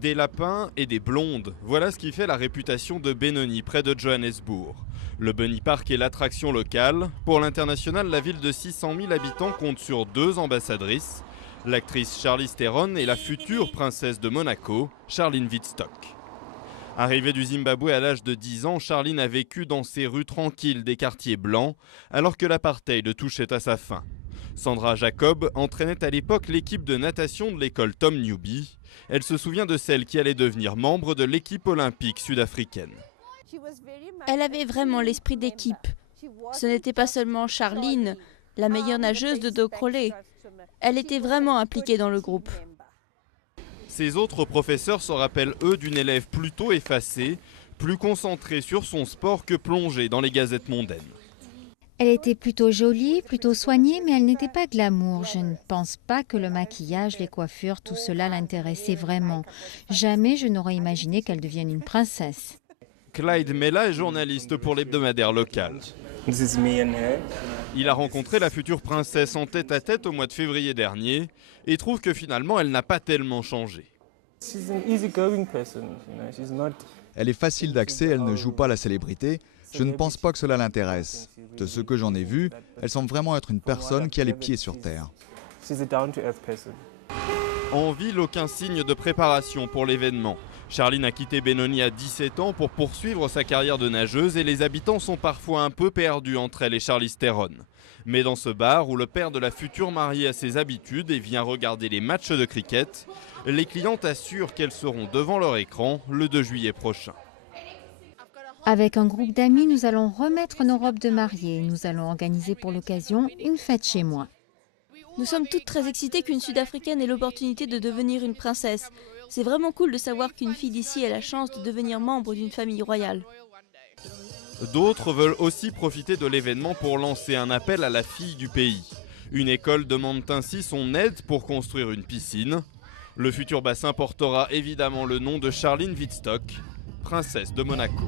Des lapins et des blondes, voilà ce qui fait la réputation de Benoni, près de Johannesburg. Le Bunny Park est l'attraction locale. Pour l'international, la ville de 600 000 habitants compte sur 2 ambassadrices. L'actrice Charlize Theron et la future princesse de Monaco, Charlene Wittstock. Arrivée du Zimbabwe à l'âge de 10 ans, Charlene a vécu dans ces rues tranquilles des quartiers blancs, alors que l'apartheid touchait à sa fin. Sandra Jacob entraînait à l'époque l'équipe de natation de l'école Tom Newby. Elle se souvient de celle qui allait devenir membre de l'équipe olympique sud-africaine. Elle avait vraiment l'esprit d'équipe. Ce n'était pas seulement Charlene, la meilleure nageuse de dos crawlé. Elle était vraiment impliquée dans le groupe. Ses autres professeurs se rappellent eux d'une élève plutôt effacée, plus concentrée sur son sport que plongée dans les gazettes mondaines. Elle était plutôt jolie, plutôt soignée, mais elle n'était pas glamour. Je ne pense pas que le maquillage, les coiffures, tout cela l'intéressait vraiment. Jamais je n'aurais imaginé qu'elle devienne une princesse. Clyde Mella est journaliste pour l'hebdomadaire local. Il a rencontré la future princesse en tête-à-tête au mois de février dernier et trouve que finalement elle n'a pas tellement changé. Elle est facile d'accès, elle ne joue pas la célébrité. Je ne pense pas que cela l'intéresse. De ce que j'en ai vu, elle semble vraiment être une personne qui a les pieds sur terre. En ville, aucun signe de préparation pour l'événement. Charlene a quitté Benoni à 17 ans pour poursuivre sa carrière de nageuse et les habitants sont parfois un peu perdus entre elle et Charlize Theron. Mais dans ce bar où le père de la future mariée a ses habitudes et vient regarder les matchs de cricket, les clientes assurent qu'elles seront devant leur écran le 2 juillet prochain. Avec un groupe d'amis, nous allons remettre nos robes de mariée. Nous allons organiser pour l'occasion une fête chez moi. Nous sommes toutes très excitées qu'une Sud-Africaine ait l'opportunité de devenir une princesse. C'est vraiment cool de savoir qu'une fille d'ici a la chance de devenir membre d'une famille royale. D'autres veulent aussi profiter de l'événement pour lancer un appel à la fille du pays. Une école demande ainsi son aide pour construire une piscine. Le futur bassin portera évidemment le nom de Charlene Wittstock, princesse de Monaco.